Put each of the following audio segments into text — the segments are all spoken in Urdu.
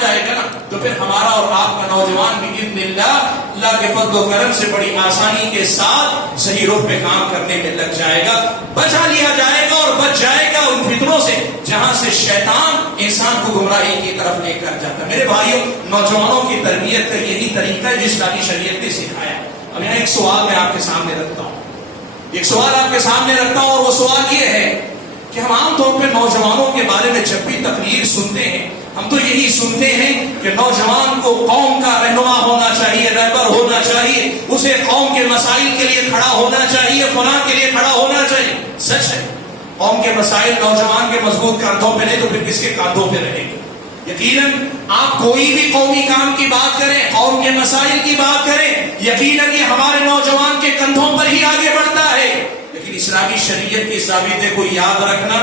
جائے گا نا تو پھر ہمارا اور آپ کا نوجوان بھی باذن اللہ کے فضل و کرم سے بڑی آسانی کے ساتھ صحیح رخ پہ کام کرنے میں لگ جائے گا، بچا لیا جائے گا اور بچ جائے گا ان فتنوں سے جہاں سے شیطان انسان کو گمراہی کی طرف لے کر جاتا ہے۔ میرے بھائیوں، نوجوانوں کی تربیت کا یہی طریقہ ہے جو اسلامی شریعت نے سکھایا۔ اب یہاں ایک سوال میں آپ کے سامنے رکھتا ہوں، ایک سوال آپ کے سامنے رکھتا ہوں، اور وہ سوال یہ ہے کہ ہم عام طور پہ نوجوانوں کے بارے میں جب بھی تقریر سنتے ہیں ہم تو یہی سنتے ہیں کہ نوجوان کو قوم کا رہنما ہونا چاہیے، رہبر ہونا چاہیے، اسے قوم کے مسائل کے لیے کھڑا ہونا چاہیے، فلاں کے لیے کھڑا ہونا چاہیے۔ سچ ہے، قوم کے مسائل نوجوان کے مضبوط کاندھوں پہ نہیں تو پھر کس کے کاندھوں پہ رہیں گے؟ یقیناً آپ کوئی بھی قومی کام کی بات کریں، قوم کے مسائل کی بات کریں، یقیناً یہ ہمارے نوجوان کے کندھوں پر ہی آگے بڑھتا ہے۔ لیکن اسلامی شریعت کی ضابطے کو یاد رکھنا،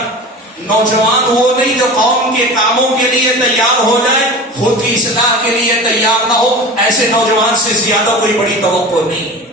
نوجوان وہ نہیں جو قوم کے کاموں کے لیے تیار ہو جائے، خود کی اصلاح کے لیے تیار نہ ہو، ایسے نوجوان سے زیادہ کوئی بڑی توقع نہیں ہے۔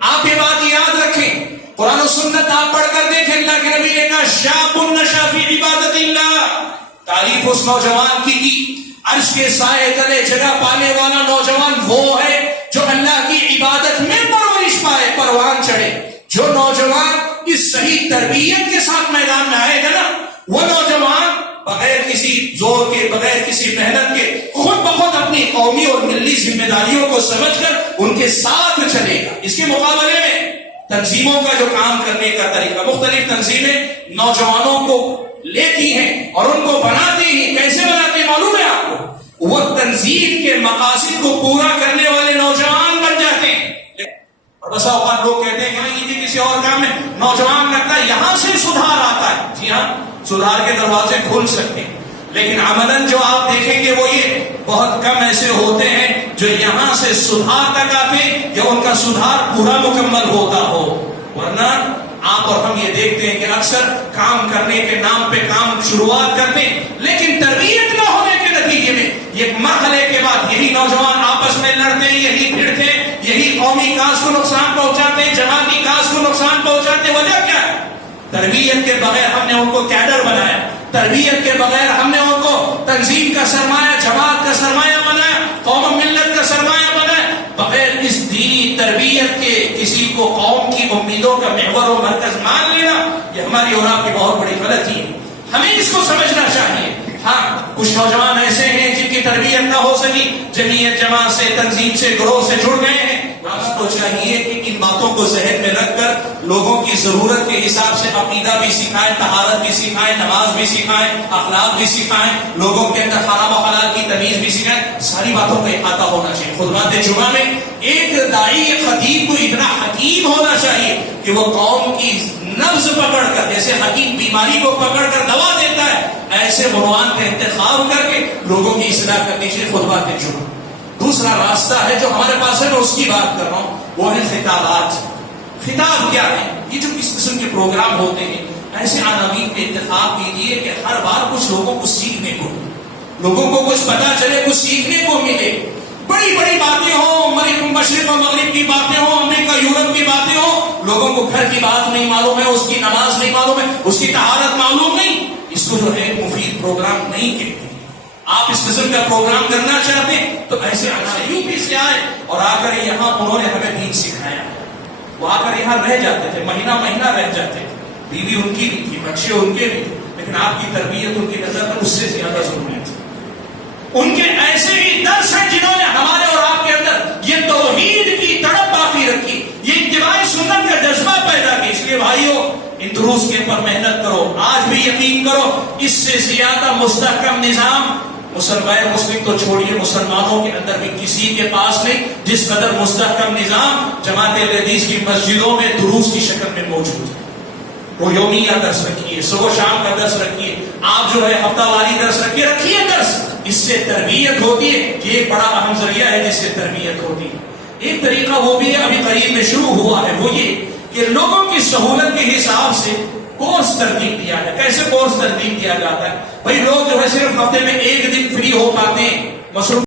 آپ یہ بات یاد رکھیں، قرآن و سنت آپ پڑھ کر دیکھیں، اللہ کے نبی نے کہا شاب نشا فی عبادت اللہ، تعریف اس نوجوان کی عرش کے سائے تلے جگہ پانے والا نوجوان وہ ہے جو اللہ کی عبادت میں پرورش پائے، پروان چڑھے۔ جو نوجوان اس صحیح تربیت کے ساتھ میدان میں آئے گا نا، وہ نوجوان بغیر کسی زور کے، بغیر کسی محنت کے خود بخود اپنی قومی اور ملی ذمہ داریوں کو سمجھ کر ان کے ساتھ چلے گا۔ اس کے مقابلے میں تنظیموں کا جو کام کرنے کا طریقہ، مختلف تنظیمیں نوجوانوں کو لیتی ہیں اور ان کو بناتی ہیں، کیسے بناتی ہیں معلوم ہے آپ کو؟ وہ تنظیم کے مقاصد کو پورا کرنے والے نوجوان بن جاتے ہیں۔ اور بسا اوقات لوگ کہتے ہیں کہ یہ کسی اور کام میں نوجوان لگتا ہے، یہاں سے سدھار آتا ہے۔ جی ہاں، سدھار کے دروازے کھل سکتے ہیں، لیکن عملاً جو آپ دیکھیں گے وہ یہ بہت کم ایسے ہوتے ہیں جو یہاں سے سدھار تک آتے یا ان کا سدھار پورا مکمل ہوتا ہو۔ ورنہ آپ اور ہم یہ دیکھتے ہیں کہ اکثر کام کرنے کے نام پہ کام شروعات کرتے ہیں، لیکن تربیت نہ ہونے کے نتیجے میں ایک مرحلے کے بعد یہی نوجوان آپس میں لڑتے ہیں، یہی بھیڑتے ہیں، یہی قومی کاز کو نقصان پہنچاتے ہیں، جماعتی کاز کو نقصان پہنچاتے ہیں۔ وجہ کیا ہے؟ تربیت کے بغیر ہم نے ان کو کیڈر بنایا، تربیت کے بغیر ہم نے ان کو تنظیم کا سرمایہ، جماعت کا سرمایہ بنایا، قوم و ملت کا سرمایہ بنایا۔ بغیر اس دینی تربیت کے کسی کو قوم کی امیدوں کا محور و مرکز مان لینا، یہ ہماری اور آپ کی بہت بڑی غلطی ہے۔ ہمیں اس کو سمجھنا چاہیے۔ ہاں، کچھ نوجوان ایسے ہیں جن کی تربیت نہ ہو سکی، جمعیت جماعت سے، تنظیم سے، گروہ سے جڑ گئے ہیں۔ آپ کو چاہیے کہ ان باتوں کو ذہن میں رکھ کر لوگوں کی ضرورت کے حساب سے عقیدہ بھی سکھائیں، طہارت بھی سکھائیں، نماز بھی سکھائیں، اخلاق بھی سکھائیں، لوگوں کے اندر حرام و حلال کی تمیز بھی سکھائیں۔ ساری باتوں کا احاطہ ہونا چاہیے۔ خطبات جمعہ میں ایک داعی، خطیب کو اتنا حکیم ہونا چاہیے کہ وہ قوم کی نبض پکڑ کر، جیسے حکیم بیماری کو پکڑ کر دوا دیتا ہے، ایسے عنوان کا انتخاب کر کے لوگوں کی اصلاح کرنی چاہیے۔ خطبات جمعہ دوسرا راستہ ہے جو ہمارے پاس ہے، میں اس کی بات کر رہا ہوں، وہ ہے خطابات۔ خطاب کیا ہے؟ یہ جو اس قسم کے پروگرام ہوتے ہیں، ایسے عناوین کا انتخاب کیجیے کہ ہر بار کچھ لوگوں کو سیکھنے کو ملے، لوگوں کو کچھ پتا چلے، کچھ سیکھنے کو ملے۔ بڑی بڑی باتیں ہوں، مشرق و مغرب کی باتیں ہوں، امریکہ یورپ کی باتیں ہوں، لوگوں کو گھر کی بات نہیں معلوم ہے، اس کی نماز نہیں معلوم ہے، اس کی طہارت معلوم نہیں، اس کو جو ہے مفید پروگرام نہیں کہتے۔ آپ اس قسم کا پروگرام کرنا چاہتے ہیں تو ایسے یوپی سے آئے اور آ کر یہاں انہوں نے ہمیں دین سکھایا۔ وہ آ کر یہاں رہ جاتے تھے، مہینہ مہینہ رہ جاتے تھے، بیوی ان کی بھی تھی، بچے ان کے بھی تھے، لیکن آپ کی تربیت ان کی نظر میں اس سے زیادہ ضروری تھی۔ ان کے ایسے ہی درس ہیں جنہوں نے ہمارے اور آپ کے اندر یہ توحید کی تڑپ باقی رکھی، یہ اتباع سنت کا جذبہ پیدا کیا۔ اس لیے بھائیوں، ان دروس کے اوپر محنت کرو، آج بھی یقین کرو، اس سے زیادہ مستحکم نظام غیر مسلم تو چھوڑیے، مسلمانوں کے اندر بھی کسی کے پاس نہیں جس قدر مستحکم نظام جماعت اہل حدیث کی مسجدوں میں دروس کی شکل میں موجود ہے۔ وہ یومیہ درس رکھیے، صبح و شام کا درس رکھیے، آپ جو ہے ہفتہ واری درس رکھیے درس، اس سے تربیت ہوتی ہے۔ یہ ایک بڑا اہم ذریعہ ہے جس سے تربیت ہوتی ہے۔ ایک طریقہ وہ بھی ہے، ابھی قریب میں شروع ہوا ہے، وہ یہ کہ لوگوں کی سہولت کے حساب سے کورس ترتیب دیا جائے۔ کیسے کورس ترتیب دیا جاتا ہے؟ بھائی لوگ جو ہے صرف ہفتے میں ایک دن فری ہو پاتے ہیں، مصروف